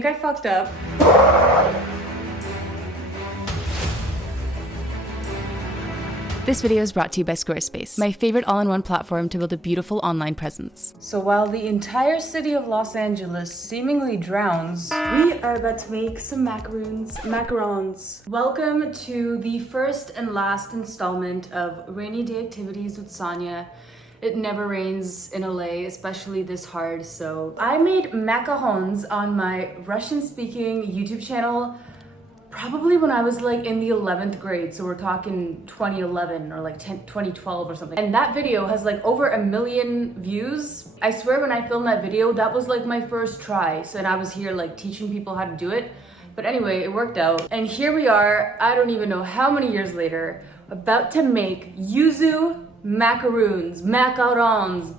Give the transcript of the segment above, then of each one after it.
think I fucked up. This video is brought to you by Squarespace, my favorite all-in-one platform to build a beautiful online presence. So while the entire city of Los Angeles seemingly drowns, we are about to make some macarons. Welcome to the first and last installment of Rainy Day Activities with Sonya. It never rains in LA, especially this hard, so I made macarons on my Russian-speaking YouTube channel probably when I was like in the 11th grade, so we're talking 2011 or like 2012 or something. And that video has like over 1 million views. I swear when I filmed that video, that was like my first try. So and I was here like teaching people how to do it. But anyway, it worked out. And here we are, I don't even know how many years later, about to make YUZU macarons.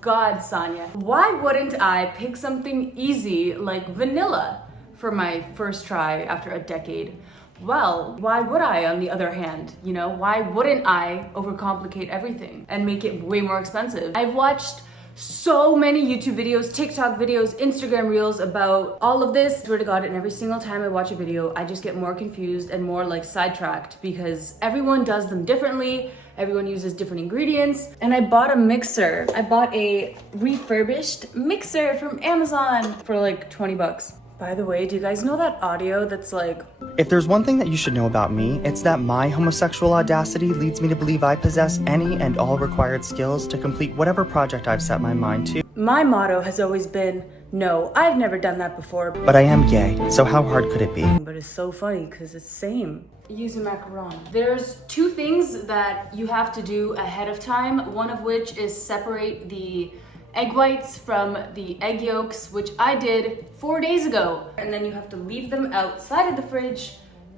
God, Sonya. Why wouldn't I pick something easy like vanilla for my first try after a decade? Well, why would I, on the other hand? You know, why wouldn't I overcomplicate everything and make it way more expensive? I've watched so many YouTube videos, TikTok videos, Instagram reels about all of this. I swear to God, and every single time I watch a video, I just get more confused and more like sidetracked because everyone does them differently. Everyone uses different ingredients. And I bought a mixer. I bought a refurbished mixer from Amazon for like 20 bucks. By the way, do you guys know that audio that's like... If there's one thing that you should know about me, it's that my homosexual audacity leads me to believe I possess any and all required skills to complete whatever project I've set my mind to. My motto has always been, no, I've never done that before. But I am gay, so how hard could it be? But it's so funny because it's the same. Use a macaron. There's two things that you have to do ahead of time, one of which is separate the egg whites from the egg yolks, which I did 4 days ago. And then you have to leave them outside of the fridge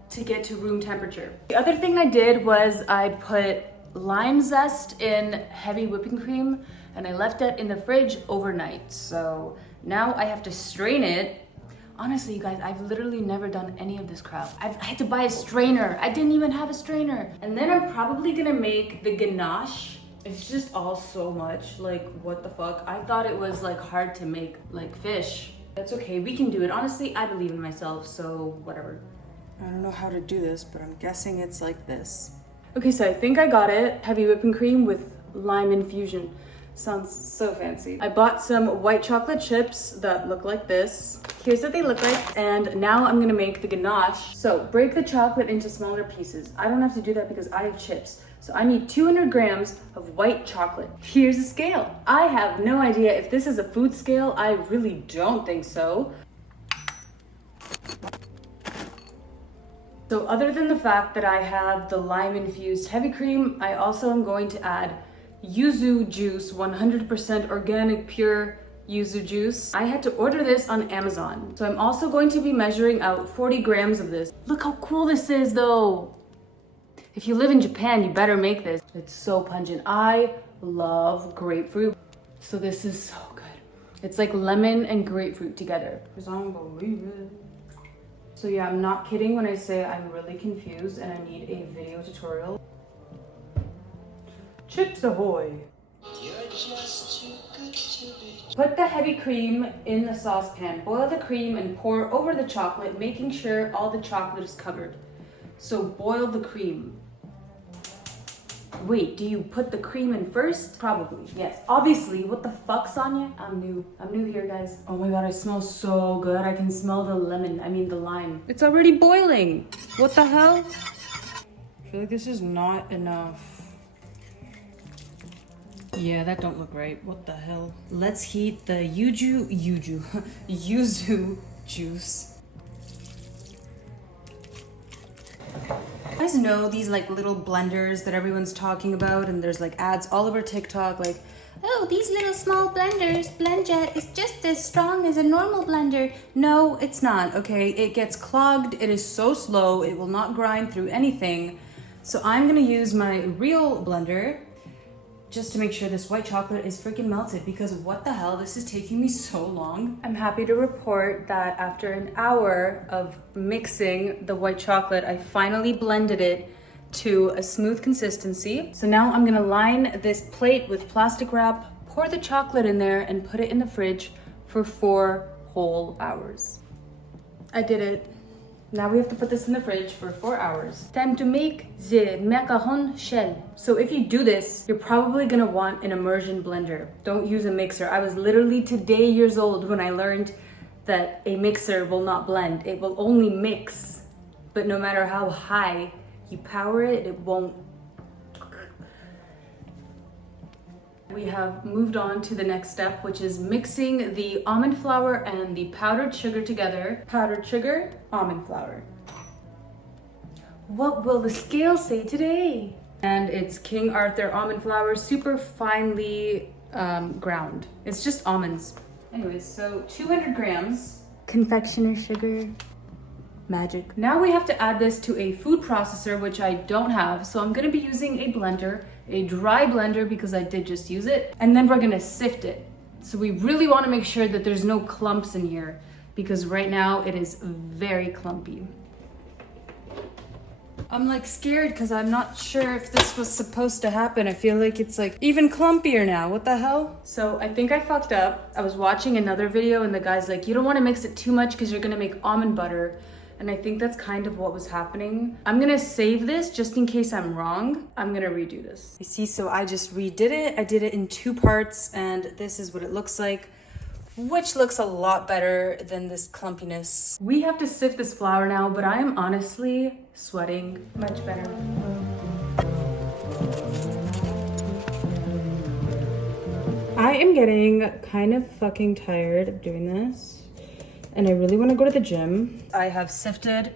to get to room temperature. The other thing I did was I put lime zest in heavy whipping cream and I left it in the fridge overnight. So now I have to strain it. Honestly, you guys, I've literally never done any of this crap. I had to buy a strainer. I didn't even have a strainer. And then I'm probably gonna make the ganache. It's just all so much, like, what the fuck? I thought it was like hard to make, like fish. That's okay, we can do it. Honestly, I believe in myself, so whatever. I don't know how to do this, but I'm guessing it's like this. Okay, so I think I got it. Heavy whipping cream with lime infusion. Sounds so fancy. I bought some white chocolate chips that look like this. Here's what they look like. And now I'm gonna make the ganache. So break the chocolate into smaller pieces. I don't have to do that because I have chips. So I need 200 grams of white chocolate. Here's a scale. I have no idea if this is a food scale. I really don't think so. So other than the fact that I have the lime infused heavy cream, I also am going to add YUZU juice, 100% organic pure YUZU juice. I had to order this on Amazon. So I'm also going to be measuring out 40 grams of this. Look how cool this is though. If you live in Japan, you better make this. It's so pungent. I love grapefruit. So this is so good. It's like lemon and grapefruit together. It's unbelievable. So yeah, I'm not kidding when I say I'm really confused and I need a video tutorial. Chips ahoy! Put the heavy cream in the saucepan. Boil the cream and pour over the chocolate, making sure all the chocolate is covered. So boil the cream. Wait, do you put the cream in first? Probably, yes. Obviously, what the fuck, Sonya? I'm new here, guys. Oh my God, it smells so good. I can smell the the lime. It's already boiling. What the hell? I feel like this is not enough. Yeah, that don't look right. What the hell? Let's heat the YUZU juice. You guys know these like little blenders that everyone's talking about, and there's like ads all over TikTok like, oh, these little small blenders, BlendJet is just as strong as a normal blender. No, it's not, okay? It gets clogged, it is so slow, it will not grind through anything. So I'm gonna use my real blender just to make sure this white chocolate is freaking melted, because what the hell, this is taking me so long. I'm happy to report that after an hour of mixing the white chocolate, I finally blended it to a smooth consistency. So now I'm gonna line this plate with plastic wrap, pour the chocolate in there, and put it in the fridge for 4 whole hours. I did it. Now we have to put this in the fridge for 4 hours. Time to make the macaron shell. So if you do this, you're probably gonna want an immersion blender. Don't use a mixer. I was literally today years old when I learned that a mixer will not blend. It will only mix. But no matter how high you power it, it won't. We have moved on to the next step, which is mixing the almond flour and the powdered sugar together. Powdered sugar, almond flour. What will the scale say today? And it's King Arthur almond flour, super finely ground. It's just almonds. Anyways, so 200 grams. Confectioner sugar. Magic. Now we have to add this to a food processor, which I don't have. So I'm gonna be using a blender, a dry blender because I did just use it. And then we're gonna sift it. So we really wanna make sure that there's no clumps in here because right now it is very clumpy. I'm like scared because I'm not sure if this was supposed to happen. I feel like it's like even clumpier now. What the hell? So I think I fucked up. I was watching another video and the guy's like, you don't wanna mix it too much because you're gonna make almond butter. And I think that's kind of what was happening. I'm gonna save this just in case I'm wrong. I'm gonna redo this. You see, so I just redid it. I did it in 2 parts and this is what it looks like, which looks a lot better than this clumpiness. We have to sift this flour now, but I am honestly sweating much better. I am getting kind of fucking tired of doing this. And I really want to go to the gym. I have sifted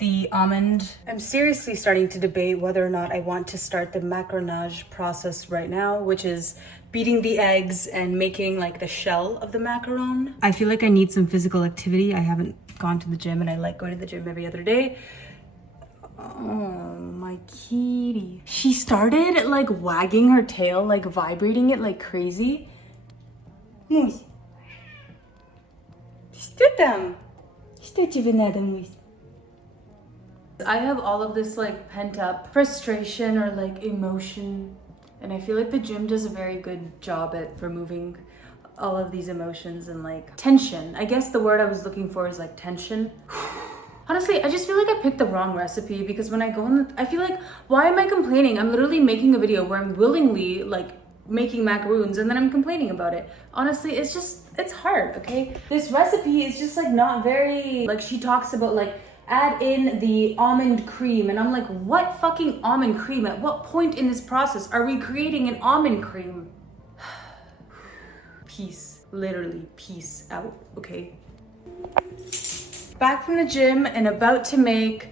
the almond. I'm seriously starting to debate whether or not I want to start the macaronage process right now, which is beating the eggs and making like the shell of the macaron. I feel like I need some physical activity. I haven't gone to the gym and I like going to the gym every other day. Oh, my kitty. She started like wagging her tail, like vibrating it like crazy. Moose. I have all of this like pent up frustration or like emotion, and I feel like the gym does a very good job at removing all of these emotions and like tension. I guess the word I was looking for is like tension. Honestly, I just feel like I picked the wrong recipe because when I go in I feel like, why am I complaining? I'm literally making a video where I'm willingly like making macaroons and then I'm complaining about it. Honestly, it's hard, okay? This recipe is just like not very, like she talks about like add in the almond cream and I'm like, what fucking almond cream? At what point in this process are we creating an almond cream? Peace, literally peace out, okay? Back from the gym and about to make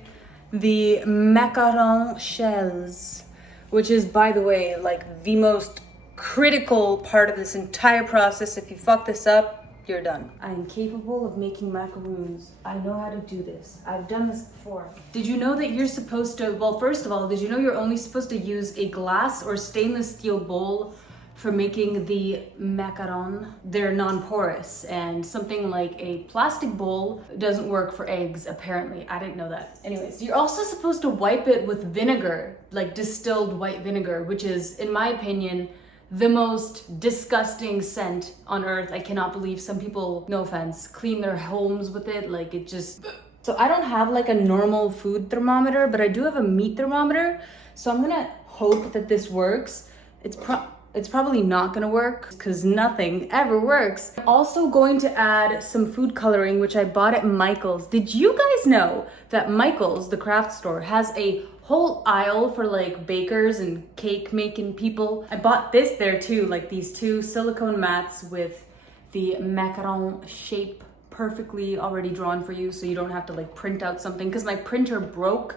the macaron shells, which is, by the way, like the most critical part of this entire process. If you fuck this up, you're done. I'm capable of making macaroons. I know how to do this. I've done this before. Did you know that you're supposed to, well, first of all, did you know you're only supposed to use a glass or stainless steel bowl for making the macaron? They're non-porous, and something like a plastic bowl doesn't work for eggs, apparently. I didn't know that. Anyways, you're also supposed to wipe it with vinegar, like distilled white vinegar, which is, in my opinion, the most disgusting scent on earth. I cannot believe some people, no offense, clean their homes with it. Like it just... So I don't have like a normal food thermometer, but I do have a meat thermometer. So I'm gonna hope that this works. It's probably not gonna work because nothing ever works. I'm also going to add some food coloring, which I bought at Michael's. Did you guys know that Michael's, the craft store, has a whole aisle for like bakers and cake making people? I bought this there too, like these 2 silicone mats with the macaron shape perfectly already drawn for you, so you don't have to like print out something, because my printer broke.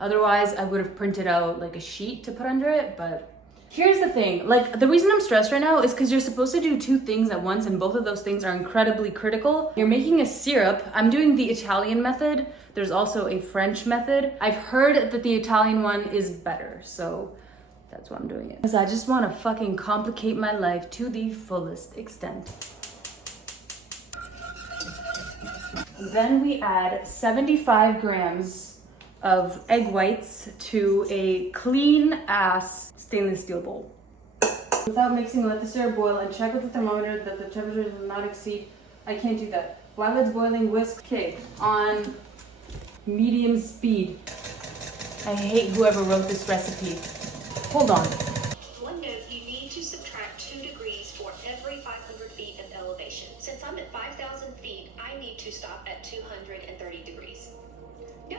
Otherwise I would have printed out like a sheet to put under it. But here's the thing, like the reason I'm stressed right now is because you're supposed to do 2 things at once, and both of those things are incredibly critical. You're making a syrup. I'm doing the Italian method. There's also a French method. I've heard that the Italian one is better, so that's why I'm doing it. Because I just want to fucking complicate my life to the fullest extent. Then we add 75 grams of egg whites to a clean ass stainless steel bowl. Without mixing, let the syrup boil and check with the thermometer that the temperature does not exceed. I can't do that. While it's boiling, whisk. Okay, on medium speed. I hate whoever wrote this recipe. Hold on. One note, you need to subtract 2 degrees for every 500 feet of elevation. Since I'm at 5,000 feet, I need to stop at 230 degrees. No,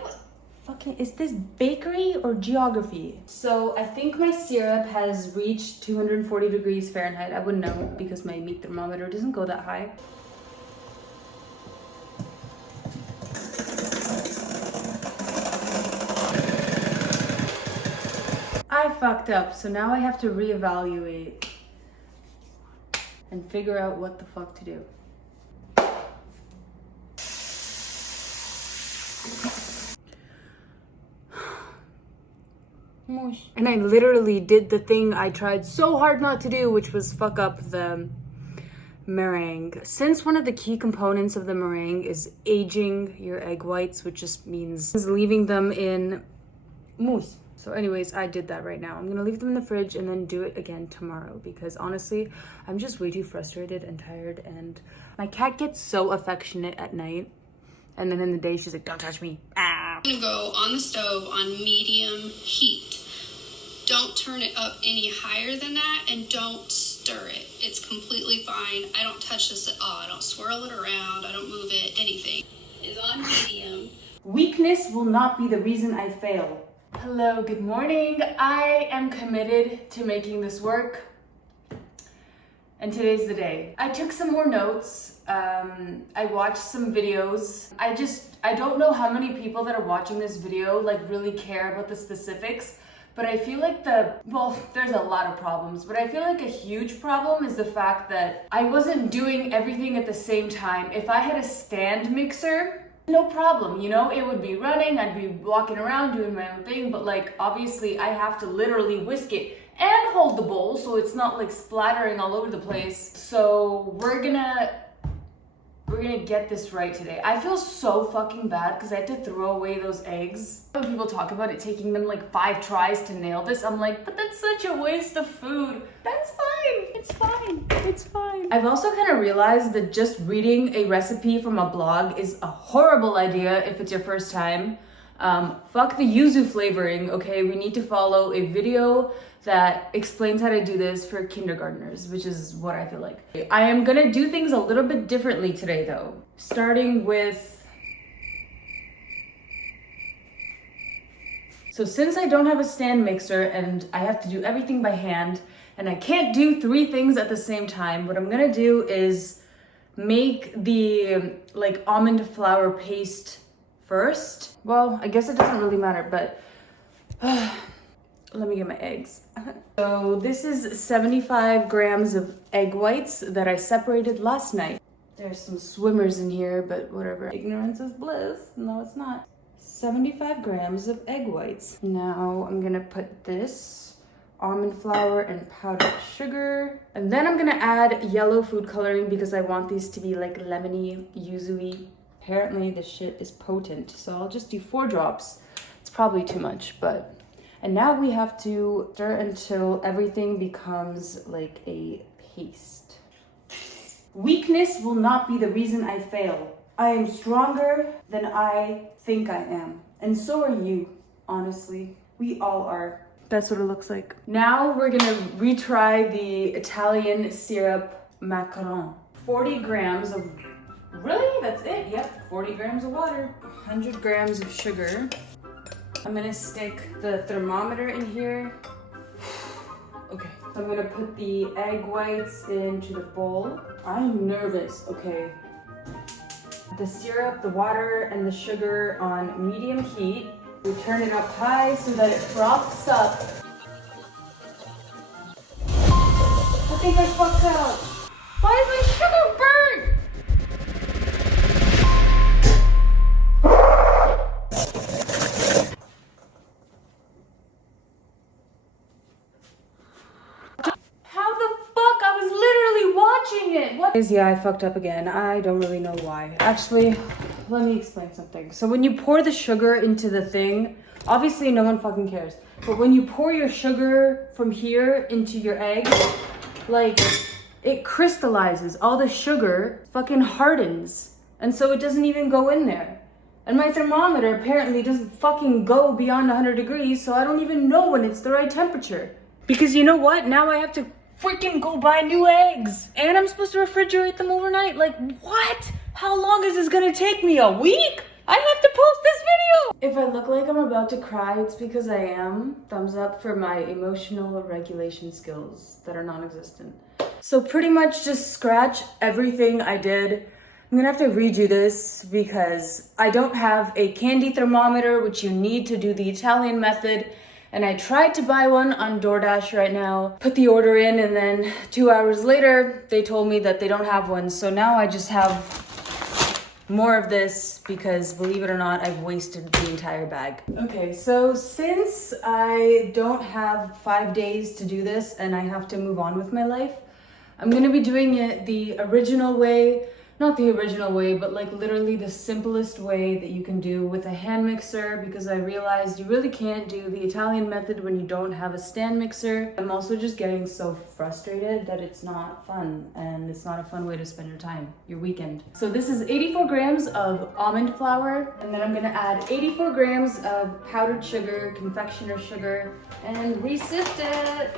Fucking, is this bakery or geography? So I think my syrup has reached 240 degrees Fahrenheit. I wouldn't know because my meat thermometer doesn't go that high. I fucked up, so now I have to reevaluate and figure out what the fuck to do. And I literally did the thing I tried so hard not to do, which was fuck up the meringue. Since one of the key components of the meringue is aging your egg whites, which just means leaving them in mousse. So anyways, I did that right now. I'm gonna leave them in the fridge and then do it again tomorrow because honestly, I'm just way too frustrated and tired, and my cat gets so affectionate at night. And then in the day, she's like, don't touch me. Ah. I'm gonna go on the stove on medium heat. Don't turn it up any higher than that and don't stir it. It's completely fine. I don't touch this at all. I don't swirl it around. I don't move it, anything. It's on medium. Weakness will not be the reason I fail. Hello, good morning. I am committed to making this work. And today's the day. I took some more notes. I watched some videos. I don't know how many people that are watching this video like really care about the specifics, but I feel like there's a lot of problems, but I feel like a huge problem is the fact that I wasn't doing everything at the same time. If I had a stand mixer, no problem, you know, it would be running, I'd be walking around doing my own thing, but like obviously I have to literally whisk it and hold the bowl so it's not like splattering all over the place. So we're gonna get this right today. I feel so fucking bad because I had to throw away those eggs. When people talk about it taking them like 5 tries to nail this, I'm like, but that's such a waste of food. That's fine. It's fine. It's fine. I've also kind of realized that just reading a recipe from a blog is a horrible idea if it's your first time. Fuck the yuzu flavoring, okay? We need to follow a video that explains how to do this for kindergartners, which is what I feel like. I am gonna do things a little bit differently today though. Starting with... So since I don't have a stand mixer and I have to do everything by hand and I can't do 3 things at the same time, what I'm gonna do is make the like almond flour paste first. Well, I guess it doesn't really matter, but let me get my eggs. So this is 75 grams of egg whites that I separated last night. There's some swimmers in here, but whatever. Ignorance is bliss. No, it's not. 75 grams of egg whites. Now I'm gonna put this almond flour and powdered sugar. And then I'm gonna add yellow food coloring because I want these to be like lemony, yuzu-y. Apparently this shit is potent, so I'll just do 4 drops. It's probably too much, but... And now we have to stir until everything becomes like a paste. Weakness will not be the reason I fail. I am stronger than I think I am. And so are you, honestly. We all are. That's what it looks like. Now we're gonna retry the Italian syrup macaron. 40 grams of... Really? That's it? Yep, 40 grams of water. 100 grams of sugar. I'm gonna stick the thermometer in here. Okay, so I'm gonna put the egg whites into the bowl. I'm nervous, okay. The syrup, the water, and the sugar on medium heat. We turn it up high so that it froths up. I think I fucked up. Why is my sugar burnt? Yeah, I fucked up again. I don't really know why. Actually, let me explain something. So when you pour the sugar into the thing, obviously no one fucking cares. But when you pour your sugar from here into your egg, like it crystallizes. All the sugar fucking hardens. And so it doesn't even go in there. And my thermometer apparently doesn't fucking go beyond 100 degrees, so I don't even know when it's the right temperature. Because you know what? Now I have to freaking go buy new eggs. And I'm supposed to refrigerate them overnight. Like, what? How long is this gonna take me? A week? I have to post this video! If I look like I'm about to cry, it's because I am. Thumbs up for my emotional regulation skills that are non-existent. So pretty much just scratch everything I did. I'm gonna have to redo this because I don't have a candy thermometer, which you need to do the Italian method. And I tried to buy one on DoorDash right now, put the order in, and then 2 hours later, they told me that they don't have one. So now I just have more of this because, believe it or not, I've wasted the entire bag. Okay, so since I don't have 5 days to do this and I have to move on with my life, I'm gonna be doing it the original way. Not the original way, but like literally the simplest way that you can do with a hand mixer, because I realized you really can't do the Italian method when you don't have a stand mixer. I'm also just getting so frustrated that it's not fun, and it's not a fun way to spend your time, your weekend. So this is 84 grams of almond flour, and then I'm gonna add 84 grams of powdered sugar, confectioner sugar, and resift it.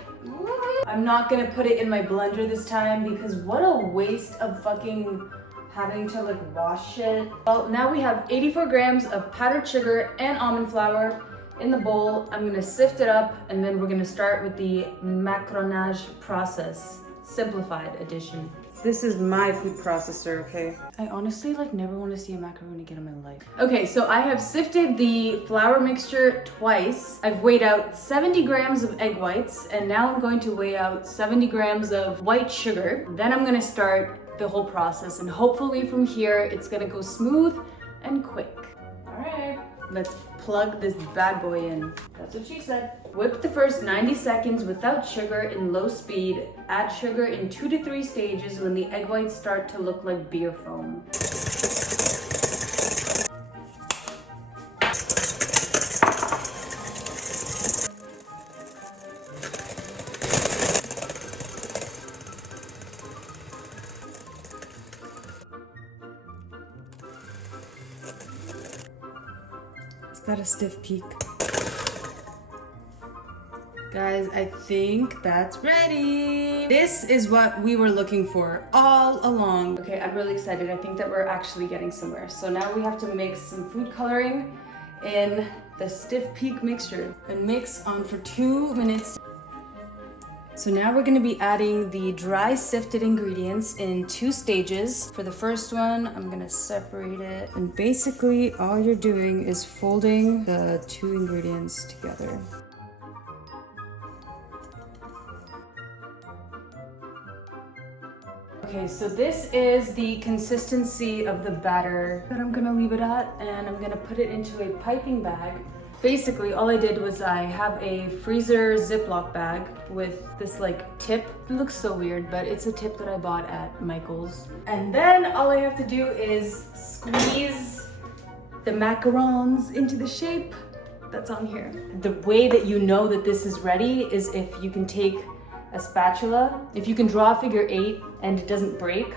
I'm not gonna put it in my blender this time because what a waste of fucking having to like wash it. Well, now we have 84 grams of powdered sugar and almond flour in the bowl. I'm gonna sift it up and then we're gonna start with the macaronage process, simplified edition. This is my food processor, okay? I honestly like never want to see a macaroni again in my life. Okay, so I have sifted the flour mixture twice. I've weighed out 70 grams of egg whites, and now I'm going to weigh out 70 grams of white sugar. Then I'm gonna start the whole process, and hopefully from here it's gonna go smooth and quick. All right, let's plug this bad boy in. That's what she said. Whip the first 90 seconds without sugar in low speed. Add sugar in 2 to 3 stages when the egg whites start to look like beer foam. Is that a stiff peak? Guys, I think that's ready. This is what we were looking for all along. Okay, I'm really excited. I think that we're actually getting somewhere. So now we have to mix some food coloring in the stiff peak mixture and mix on for 2 minutes. So now we're gonna be adding the dry sifted ingredients in 2 stages. For the first one, I'm gonna separate it. And basically all you're doing is folding the 2 ingredients together. Okay, so this is the consistency of the batter that I'm gonna leave it at, and I'm gonna put it into a piping bag. Basically, all I did was I have a freezer Ziploc bag with this like tip. It looks so weird, but it's a tip that I bought at Michael's. And then all I have to do is squeeze the macarons into the shape that's on here. The way that you know that this is ready is if you can take a spatula. If you can draw a figure 8 and it doesn't break,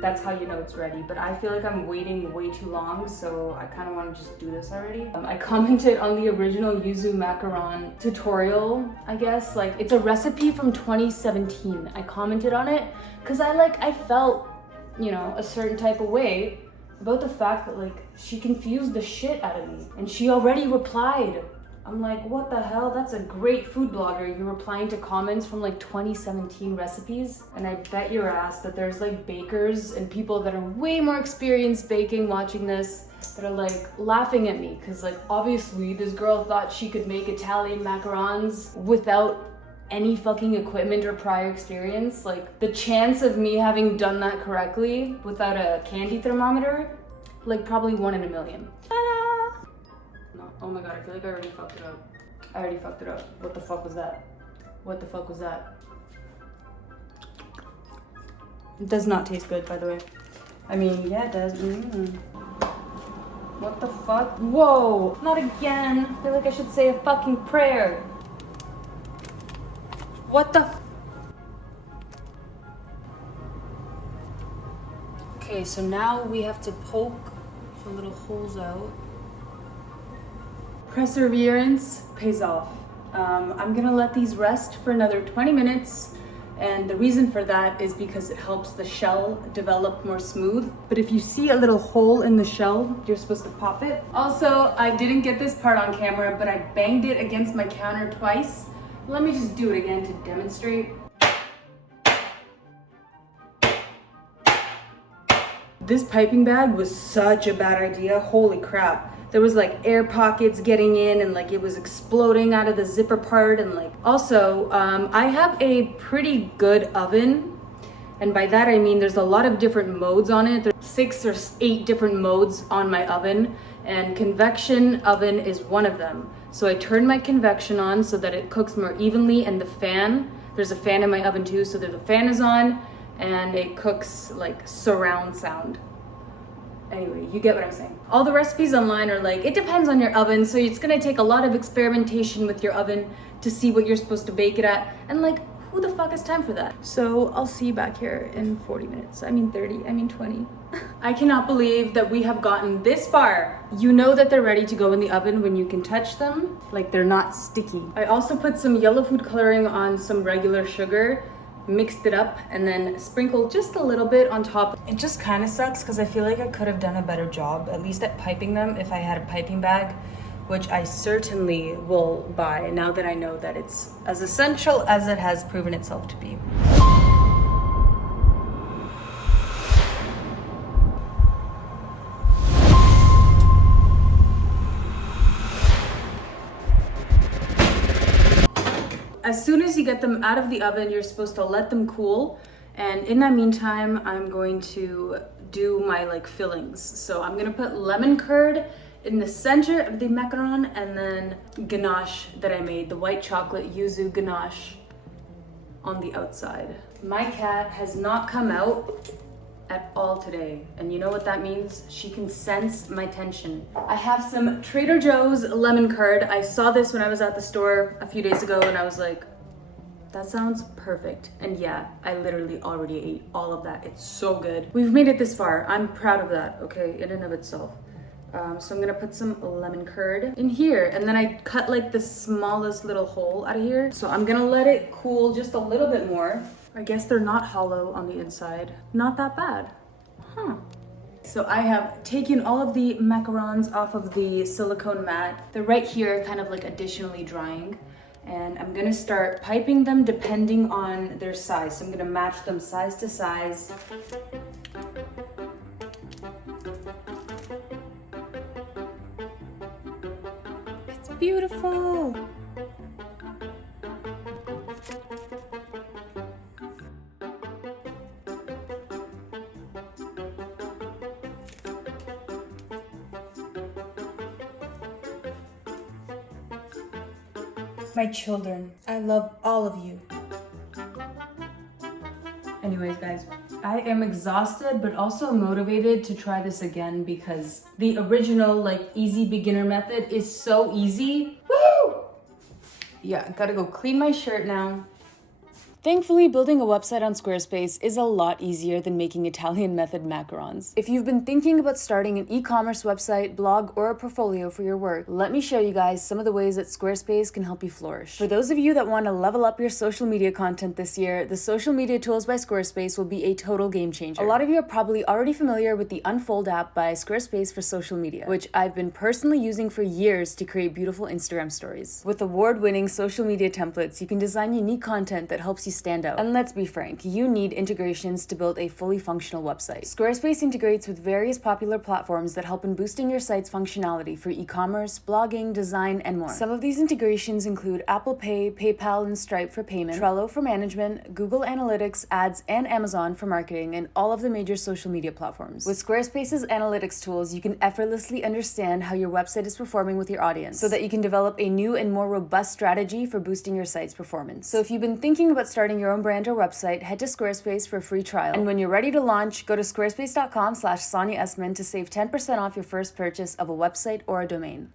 that's how you know it's ready. But I feel like I'm waiting way too long, so I kind of want to just do this already. I commented on the original YUZU macaron tutorial, I guess. Like, it's a recipe from 2017. I commented on it because I felt, you know, a certain type of way about the fact that like she confused the shit out of me, and she already replied. I'm like, what the hell? That's a great food blogger. You're replying to comments from like 2017 recipes. And I bet your ass that there's like bakers and people that are way more experienced baking watching this that are like laughing at me. Cause like obviously this girl thought she could make Italian macarons without any fucking equipment or prior experience. Like the chance of me having done that correctly without a candy thermometer, like probably 1 in a million. Oh my god, I feel like I already fucked it up. I already fucked it up. What the fuck was that? What the fuck was that? It does not taste good, by the way. I mean, yeah, it does. What the fuck? Whoa! Not again! I feel like I should say a fucking prayer. What the? Okay, so now we have to poke the little holes out. Perseverance pays off. I'm gonna let these rest for another 20 minutes. And the reason for that is because it helps the shell develop more smooth. But if you see a little hole in the shell, you're supposed to pop it. Also, I didn't get this part on camera, but I banged it against my counter twice. Let me just do it again to demonstrate. This piping bag was such a bad idea, holy crap. There was like air pockets getting in and like it was exploding out of the zipper part. And like also I have a pretty good oven, and by that I mean there's a lot of different modes on it. There's 6 or 8 different modes on my oven, and convection oven is one of them. So I turn my convection on so that it cooks more evenly, and the fan, there's a fan in my oven too, so that the fan is on and it cooks like surround sound. Anyway, you get what I'm saying. All the recipes online are like, it depends on your oven, so it's gonna take a lot of experimentation with your oven to see what you're supposed to bake it at. And like, who the fuck has time for that? So I'll see you back here in 40 minutes. I mean 30, I mean 20. I cannot believe that we have gotten this far. You know that they're ready to go in the oven when you can touch them, like they're not sticky. I also put some yellow food coloring on some regular sugar, mixed it up, and then sprinkled just a little bit on top. It just kind of sucks because I feel like I could have done a better job, at least at piping them, if I had a piping bag, which I certainly will buy now that I know that it's as essential as it has proven itself to be. As soon as you get them out of the oven, you're supposed to let them cool. And in that meantime, I'm going to do my like fillings. So I'm gonna put lemon curd in the center of the macaron, and then ganache that I made, the white chocolate yuzu ganache on the outside. My cat has not come out at all today, and you know what that means? She can sense my tension. I have some Trader Joe's lemon curd. I saw this when I was at the store a few days ago, and I was like, that sounds perfect. And yeah, I literally already ate all of that. It's so good. We've made it this far. I'm proud of that, okay, in and of itself. So I'm gonna put some lemon curd in here, and then I cut like the smallest little hole out of here. So I'm gonna let it cool just a little bit more. I guess they're not hollow on the inside. Not that bad, huh? So I have taken all of the macarons off of the silicone mat. They're right here, kind of like additionally drying. And I'm gonna start piping them depending on their size. So I'm gonna match them size to size. It's beautiful. My children, I love all of you. Anyways, guys, I am exhausted, but also motivated to try this again because the original, like, easy beginner method is so easy. Woo! Yeah, gotta go clean my shirt now. Thankfully, building a website on Squarespace is a lot easier than making Italian method macarons. If you've been thinking about starting an e-commerce website, blog, or a portfolio for your work, let me show you guys some of the ways that Squarespace can help you flourish. For those of you that want to level up your social media content this year, the Social Media Tools by Squarespace will be a total game changer. A lot of you are probably already familiar with the Unfold app by Squarespace for social media, which I've been personally using for years to create beautiful Instagram stories. With award-winning social media templates, you can design unique content that helps you stand out. And let's be frank, you need integrations to build a fully functional website. Squarespace integrates with various popular platforms that help in boosting your site's functionality for e-commerce, blogging, design, and more. Some of these integrations include Apple Pay, PayPal, and Stripe for payment, Trello for management, Google Analytics, Ads, and Amazon for marketing, and all of the major social media platforms. With Squarespace's analytics tools, you can effortlessly understand how your website is performing with your audience so that you can develop a new and more robust strategy for boosting your site's performance. So if you've been thinking about starting your own brand or website, head to Squarespace for a free trial. And when you're ready to launch, go to squarespace.com/Sonya Esman to save 10% off your first purchase of a website or a domain.